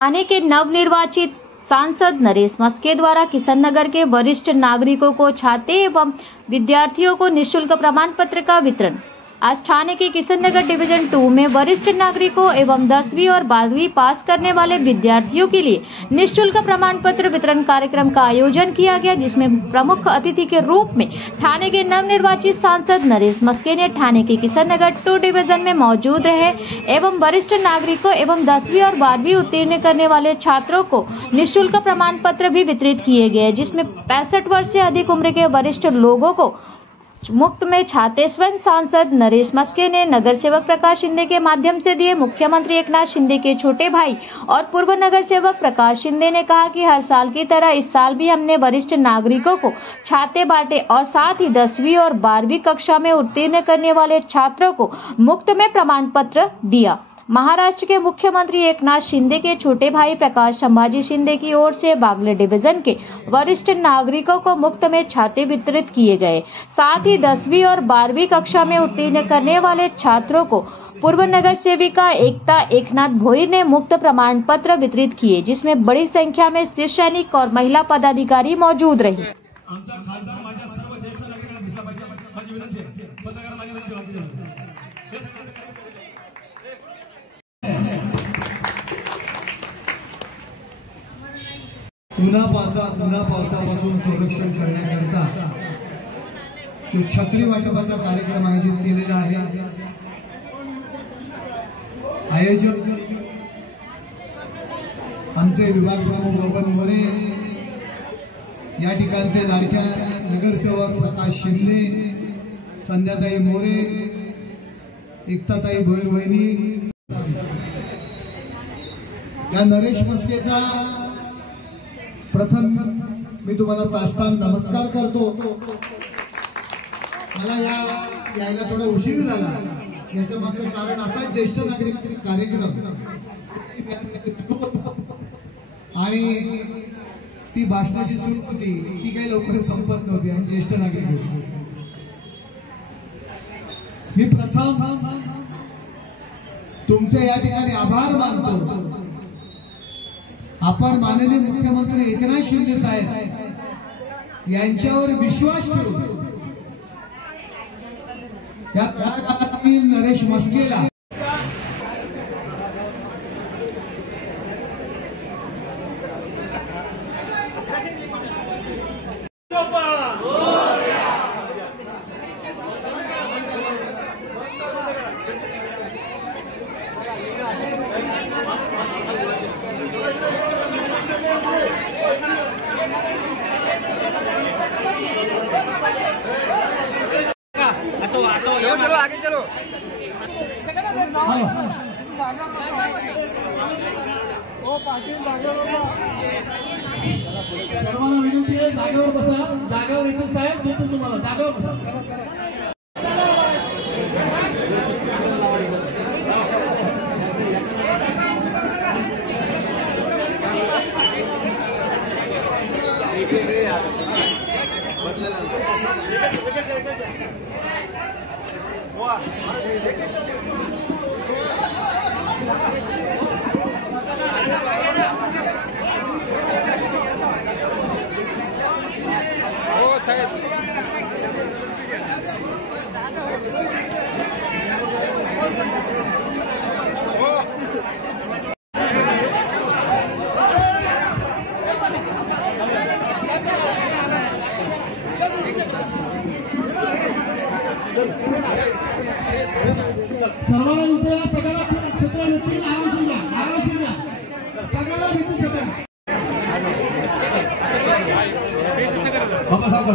थाने के नवनिर्वाचित सांसद नरेश मस्के द्वारा किशननगर के वरिष्ठ नागरिकों को छाते एवं विद्यार्थियों को निःशुल्क प्रमाण पत्र का वितरण। आज थाने के किशननगर डिवीजन 2 में वरिष्ठ नागरिकों एवं 10वीं और 12वीं पास करने वाले विद्यार्थियों के लिए निःशुल्क प्रमाण पत्र वितरण कार्यक्रम का आयोजन किया गया, जिसमें प्रमुख अतिथि के रूप में थाने के नवनिर्वाचित सांसद नरेश मस्के ने थाने के किशननगर 2 डिवीजन में मौजूद रहे एवं वरिष्ठ नागरिकों एवं 10वीं और 12वीं उत्तीर्ण करने वाले छात्रों को निःशुल्क प्रमाण पत्र भी वितरित किए गए, जिसमें 65 वर्ष से अधिक उम्र के वरिष्ठ लोगों को मुफ्त में छाते स्वयं सांसद नरेश मस्के ने नगर सेवक प्रकाश शिंदे के माध्यम से दिए। मुख्यमंत्री एकनाथ शिंदे के छोटे भाई और पूर्व नगर सेवक प्रकाश शिंदे ने कहा कि हर साल की तरह इस साल भी हमने वरिष्ठ नागरिकों को छाते बांटे और साथ ही 10वीं और 12वीं कक्षा में उत्तीर्ण करने वाले छात्रों को मुफ्त में प्रमाण पत्र दिया। महाराष्ट्र के मुख्यमंत्री एकनाथ शिंदे के छोटे भाई प्रकाश संभाजी शिंदे की ओर से बागले डिवीजन के वरिष्ठ नागरिकों को मुफ्त में छाते वितरित किए गए। साथ ही 10वीं और 12वीं कक्षा में उत्तीर्ण करने वाले छात्रों को पूर्व नगर सेविका एकता एकनाथ भोईर ने मुफ्त प्रमाण पत्र वितरित किए, जिसमें बड़ी संख्या में शिव सैनिक और महिला पदाधिकारी मौजूद रही। उन्हा पावसापासून संरक्षण करण्याकरता जो छत्री वाटपाचा कार्यक्रम आयोजित केलेला आहे। आयोजक आमचे विभाग प्रमुख बबन मोरे, या ठिकाणचे लाडक्या नगरसेवक प्रकाश शिंदे, संध्याताई मोरे, एकताताई भोईर वहिनी, या नरेश मस्केचा प्रथम मी तुम्हाला साष्टांग नमस्कार करतो। मला यायला थोडा उशीर झाला, याचं मागचं कारण असा ज्येष्ठ नागरिक कार्यक्रम आणि ती भाषणाची सुरू होती ती काही लवकर संपत नव्हती आणि ज्येष्ठ नागरिक होते। मी प्रथम तुमचे या ठिकाणी आभार मानतो। आपण माननीय मुख्यमंत्री एकनाथ शिंदे साहेब यांच्यावर विश्वास ठेवून या काळातील नरेश मस्केला चलो आगे चलो। सर्वांना विनंती आहे, जागेवर बसा। जागेवर येतील साहेब, देतो तुम्हाला, जागेवर बसा। हो साहेब, सर्वांना विनंती, सगळ्याला छत्र भेटतील, आरामशीर घ्या, सगळ्याला भेटतील छत्र। बाबा साहेब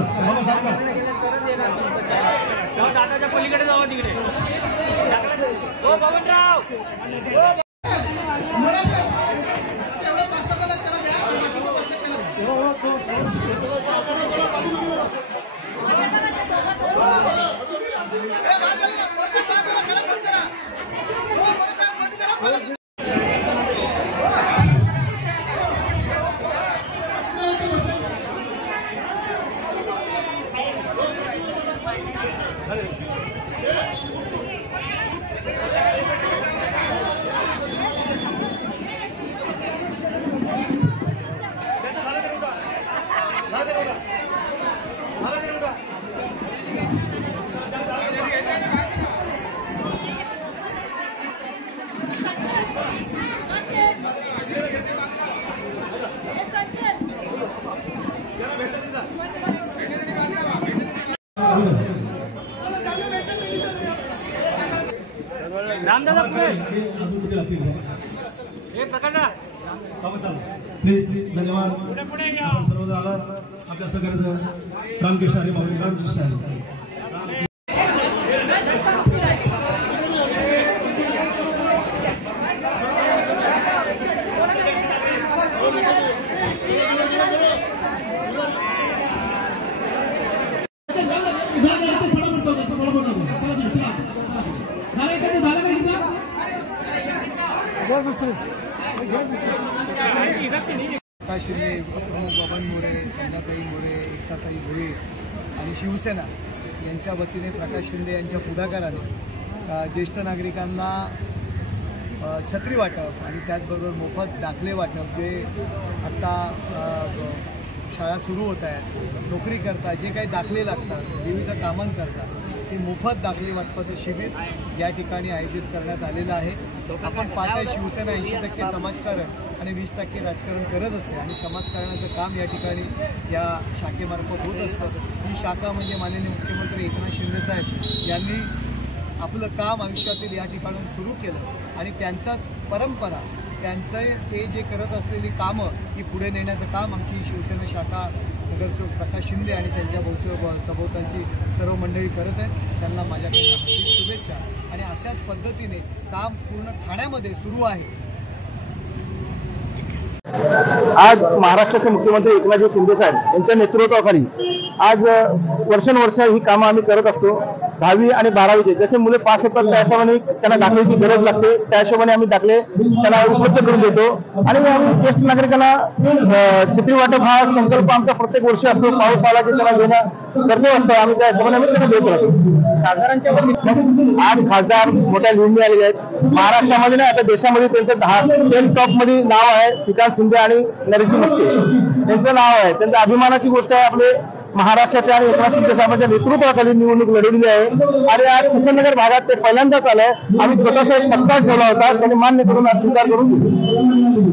दादाच्या पलीकडे जावा तिकडे। हो बबनराव, रामदादा पुढे अजून किती लागतील हे प्रकाशा प्लीज धन्यवाद. पुढे घ्या. आपण सर्वजण आलात आपल्या सहकार्याचं. रामकृष्ण हरी माऊली, रामकृष्ण हरी. प्रकाश शिंदे, प्रमुख बबन मोरे, संध्याताई मोरे, एकताताई भोये आणि शिवसेना यांच्या वतीने प्रकाश शिंदे यांच्या पुढाकाराने ज्येष्ठ नागरिकांना छत्री वाटप आणि त्याचबरोबर मोफत दाखले वाटप, जे आत्ता शाळा सुरू होत आहेत, नोकरी करता जे काही दाखले लागतात, विविध कामांकरता ते मोफत दाखले वाटपाचं शिबिर या ठिकाणी आयोजित करण्यात आलेलं आहे. आपण पाहताय शिवसेना 80% समाजकारण आणि 20% राजकारण करत असते आणि समाजकारणाचं काम या ठिकाणी या शाखेमार्फत होत असतं. ही शाखा म्हणजे माननीय मुख्यमंत्री एकनाथ शिंदेसाहेब यांनी आपलं काम आयुष्यातील या ठिकाणून सुरू केलं आणि त्यांचाच परंपरा, ते जे करत असलेली कामं ही पुढे नेण्याचं काम आमची शिवसेना शाखा नगरसेवक प्रकाश शिंदे आणि त्यांच्या सभोवतांची सर्व मंडळी करत आहेत. त्यांना माझ्याकडून हार्दिक शुभेच्छा. आणि अशाच पद्धतीने काम पूर्ण ठाण्यामध्ये सुरू आहे. आज महाराष्ट्राचे मुख्यमंत्री एकनाथजी शिंदे साहेब यांच्या नेतृत्वाखाली आज वर्षानुवर्ष ही कामं आम्ही करत असतो. 10वी आणि 12वीचे जसे मुले पास होतात त्या हिशोबाने त्यांना दाखल्याची गरज लागते, त्या हिशोबाने आम्ही दाखले त्यांना उपलब्ध करून देतो. आणि आम्ही ज्येष्ठ नागरिकांना छत्री वाटप हा संकल्प आमचा प्रत्येक वर्षी असतो. पाऊस आला की त्यांना देणं कर्तव्य असतं, आम्ही त्या हिशोबाने आम्ही त्यांना देत राहतो. आज खासदार मोठ्या निवडून आलेले आहेत. महाराष्ट्रामध्ये नाही, आता देशामध्ये त्यांचं 10 टॉप मध्ये नाव आहे. श्रीकांत शिंदे आणि नरेशजी मस्के यांचं नाव आहे. त्यांच्या अभिमानाची गोष्ट आहे. आपले महाराष्ट्राच्या आणि एकनाथ शिंदे साहेबांच्या नेतृत्वाखाली निवडणूक लढवलेली आहे आणि आज किशननगर भागात ते पहिल्यांदाच आलंय. आम्ही छोटासा एक सत्कार ठेवला होता, त्यांनी मान्य करून आज स्वीकार करून दिला.